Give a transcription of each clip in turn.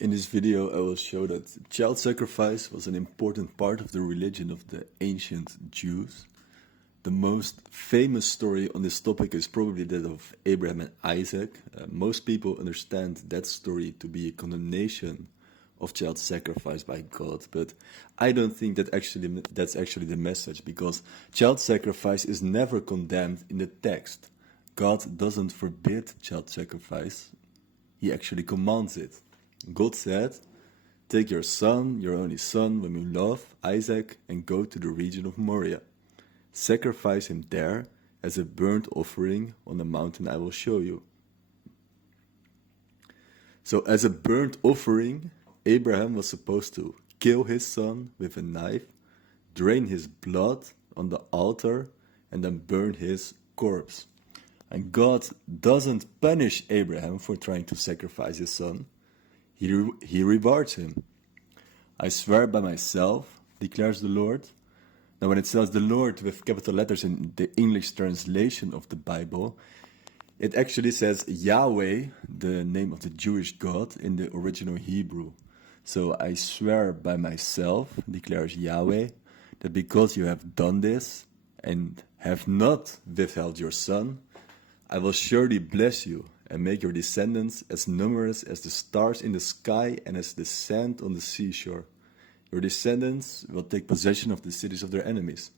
In this video, I will show that child sacrifice was an important part of the religion of the ancient Jews. The most famous story on this topic is probably that of Abraham and Isaac. Most people understand that story to be a condemnation of child sacrifice by God, but I don't think that's actually the message, because child sacrifice is never condemned in the text. God doesn't forbid child sacrifice, He actually commands it. God said, "Take your son, your only son, whom you love, Isaac, and go to the region of Moriah. Sacrifice him there as a burnt offering on the mountain I will show you." So as a burnt offering, Abraham was supposed to kill his son with a knife, drain his blood on the altar, and then burn his corpse. And God doesn't punish Abraham for trying to sacrifice his son. He rewards him. "I swear by myself," declares the Lord. Now, when it says the Lord with capital letters in the English translation of the Bible, it actually says Yahweh, the name of the Jewish God, in the original Hebrew. So, "I swear by myself," declares Yahweh, "that because you have done this and have not withheld your son, I will surely bless you and make your descendants as numerous as the stars in the sky and as the sand on the seashore. Your descendants will take possession of the cities of their enemies."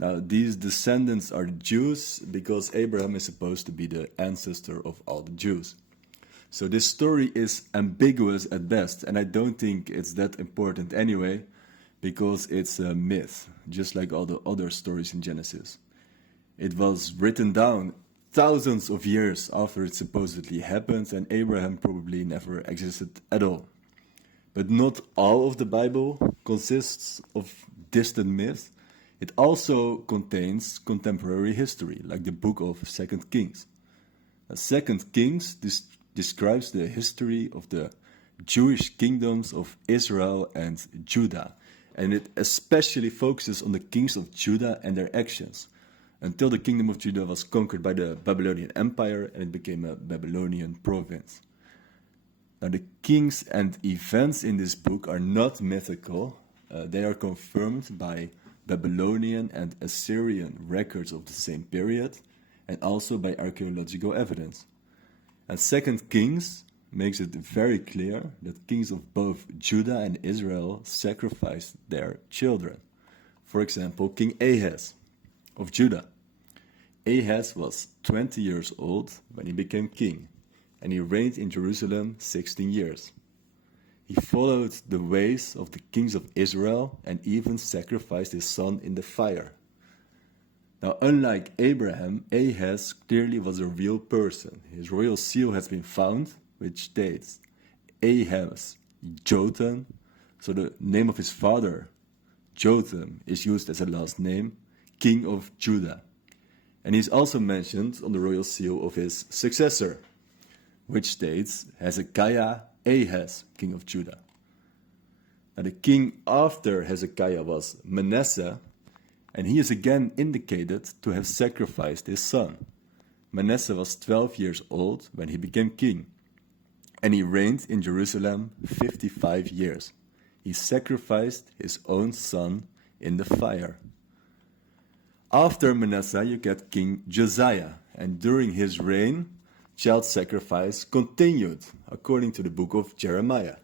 Now, these descendants are the Jews, because Abraham is supposed to be the ancestor of all the Jews. So this story is ambiguous at best, and I don't think it's that important anyway, because it's a myth, just like all the other stories in Genesis. It was written down thousands of years after it supposedly happened, and Abraham probably never existed at all. But not all of the Bible consists of distant myths. It also contains contemporary history, like the book of 2 Kings. 2 Kings describes the history of the Jewish kingdoms of Israel and Judah, and it especially focuses on the kings of Judah and their actions, until the kingdom of Judah was conquered by the Babylonian Empire and it became a Babylonian province. Now, the kings and events in this book are not mythical. They are confirmed by Babylonian and Assyrian records of the same period, and also by archaeological evidence. And 2 Kings makes it very clear that kings of both Judah and Israel sacrificed their children. For example, King Ahaz of Judah. Ahaz was 20 years old when he became king, and he reigned in Jerusalem 16 years. He followed the ways of the kings of Israel and even sacrificed his son in the fire. Now, unlike Abraham, Ahaz clearly was a real person. His royal seal has been found, which states Ahaz Jotham, so the name of his father, Jotham, is used as a last name, king of Judah. And he's also mentioned on the royal seal of his successor, which states Hezekiah Ahaz, king of Judah. Now, the king after Hezekiah was Manasseh, and he is again indicated to have sacrificed his son. Manasseh was 12 years old when he became king, and he reigned in Jerusalem 55 years. He sacrificed his own son in the fire. After Manasseh, you get King Josiah, and during his reign, child sacrifice continued, according to the book of Jeremiah.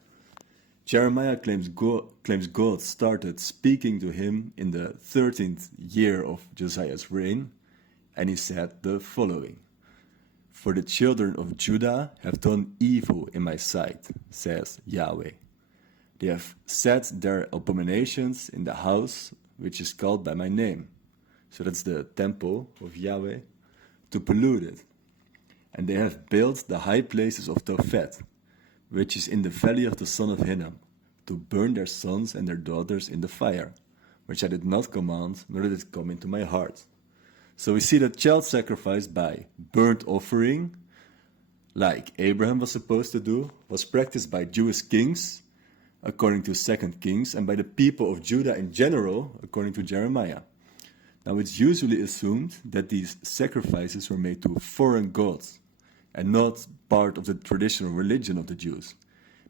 Jeremiah claims God started speaking to him in the 13th year of Josiah's reign, and he said the following: "For the children of Judah have done evil in my sight, says Yahweh. They have set their abominations in the house which is called by my name," so that's the temple of Yahweh, "to pollute it. And they have built the high places of Tophet, which is in the valley of the son of Hinnom, to burn their sons and their daughters in the fire, which I did not command, nor did it come into my heart." So we see that child sacrifice by burnt offering, like Abraham was supposed to do, was practiced by Jewish kings, according to 2 Kings, and by the people of Judah in general, according to Jeremiah. Now, it's usually assumed that these sacrifices were made to foreign gods and not part of the traditional religion of the Jews,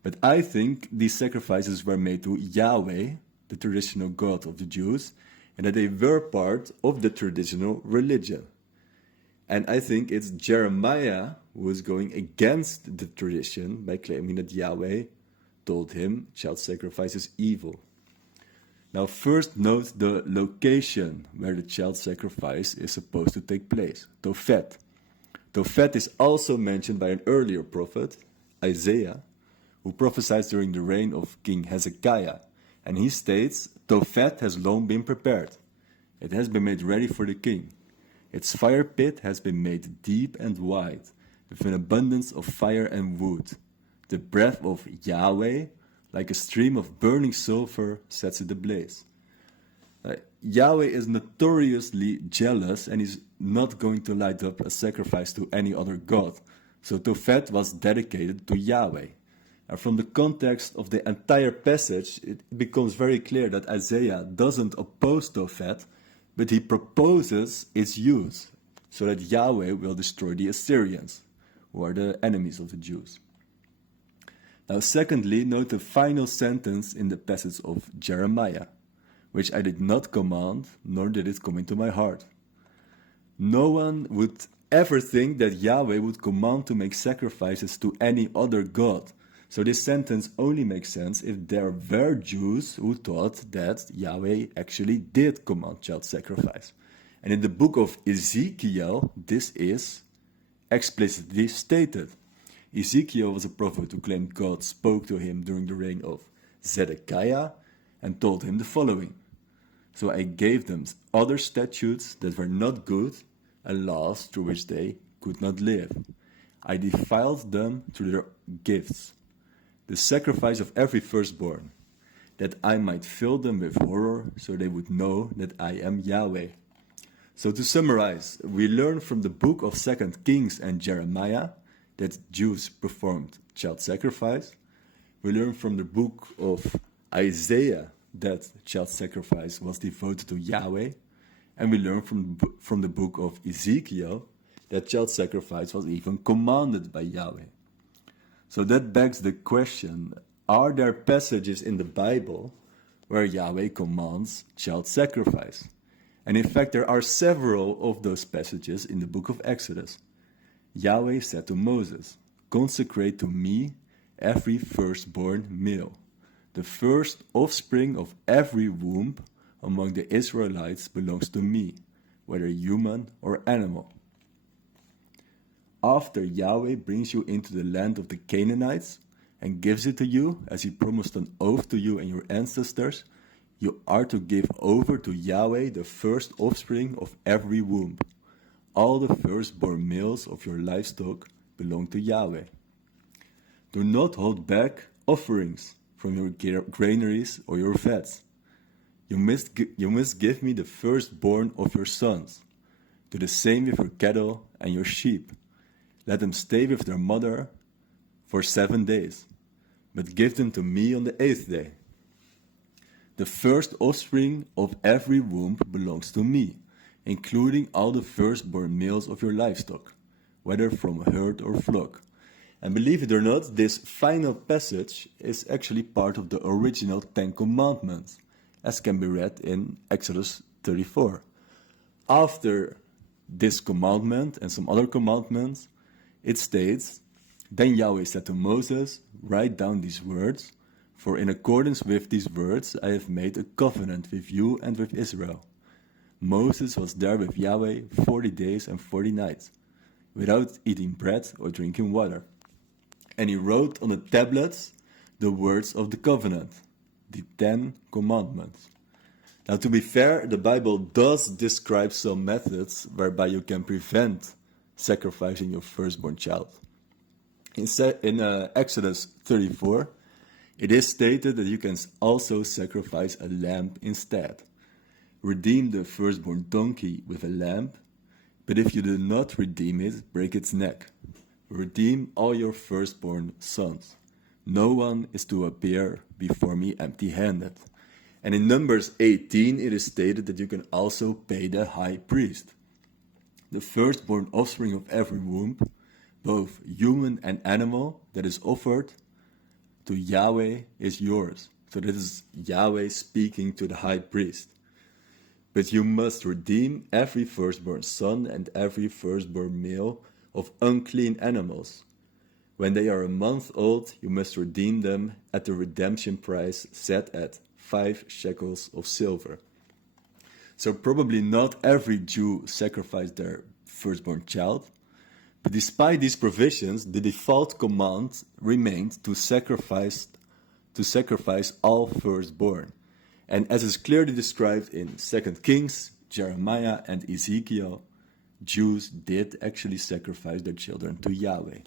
But I think these sacrifices were made to Yahweh, the traditional god of the Jews, and that they were part of the traditional religion. And I think it's Jeremiah who is going against the tradition by claiming that Yahweh told him child sacrifice is evil. Now first note the location where the child sacrifice is supposed to take place, Tophet. Tophet is also mentioned by an earlier prophet, Isaiah, who prophesied during the reign of King Hezekiah. And he states, Tophet has long been prepared. It has been made ready for the king. Its fire pit has been made deep and wide, with an abundance of fire and wood. The breath of Yahweh, like a stream of burning sulfur, sets it ablaze. Yahweh is notoriously jealous and is not going to light up a sacrifice to any other god. So Tophet was dedicated to Yahweh. And from the context of the entire passage, it becomes very clear that Isaiah doesn't oppose Tophet, but he proposes its use, so that Yahweh will destroy the Assyrians, who are the enemies of the Jews. Now secondly, note the final sentence in the passage of Jeremiah, which I did not command, nor did it come into my heart. No one would ever think that Yahweh would command to make sacrifices to any other god. So this sentence only makes sense if there were Jews who thought that Yahweh actually did command child sacrifice. And in the book of Ezekiel, this is explicitly stated. Ezekiel was a prophet who claimed God spoke to him during the reign of Zedekiah and told him the following. So I gave them other statutes that were not good and laws through which they could not live. I defiled them through their gifts, the sacrifice of every firstborn, that I might fill them with horror so they would know that I am Yahweh. So to summarize, we learn from the book of 2 Kings and Jeremiah that Jews performed child sacrifice. We learn from the book of Isaiah that child sacrifice was devoted to Yahweh. And we learn from the book of Ezekiel that child sacrifice was even commanded by Yahweh. So that begs the question, are there passages in the Bible where Yahweh commands child sacrifice? And in fact, there are several of those passages in the book of Exodus. Yahweh said to Moses, consecrate to me every firstborn male, the first offspring of every womb among the Israelites belongs to me, whether human or animal. After Yahweh brings you into the land of the Canaanites and gives it to you, as he promised an oath to you and your ancestors, you are to give over to Yahweh the first offspring of every womb. All the firstborn males of your livestock belong to Yahweh. Do not hold back offerings from your granaries or your vats. You must give me the firstborn of your sons. Do the same with your cattle and your sheep. Let them stay with their mother for 7 days, but give them to me on the 8th day. The first offspring of every womb belongs to me, including all the firstborn males of your livestock, whether from herd or flock. And believe it or not, this final passage is actually part of the original 10 Commandments, as can be read in Exodus 34. After this commandment and some other commandments, it states, Then Yahweh said to Moses, write down these words, for in accordance with these words I have made a covenant with you and with Israel. Moses was there with Yahweh 40 days and 40 nights, without eating bread or drinking water. And he wrote on the tablets the words of the covenant, the 10 Commandments. Now, to be fair, the Bible does describe some methods whereby you can prevent sacrificing your firstborn child. In Exodus 34, it is stated that you can also sacrifice a lamb instead. Redeem the firstborn donkey with a lamb, but if you do not redeem it, break its neck. Redeem all your firstborn sons. No one is to appear before me empty-handed. And in Numbers 18, it is stated that you can also pay the high priest. The firstborn offspring of every womb, both human and animal, that is offered to Yahweh is yours. So this is Yahweh speaking to the high priest. But you must redeem every firstborn son and every firstborn male of unclean animals. When they are a month old, you must redeem them at the redemption price set at 5 shekels of silver. So probably not every Jew sacrificed their firstborn child, but despite these provisions, the default command remained to sacrifice all firstborn. And as is clearly described in 2 Kings, Jeremiah, and Ezekiel, Jews did actually sacrifice their children to Yahweh.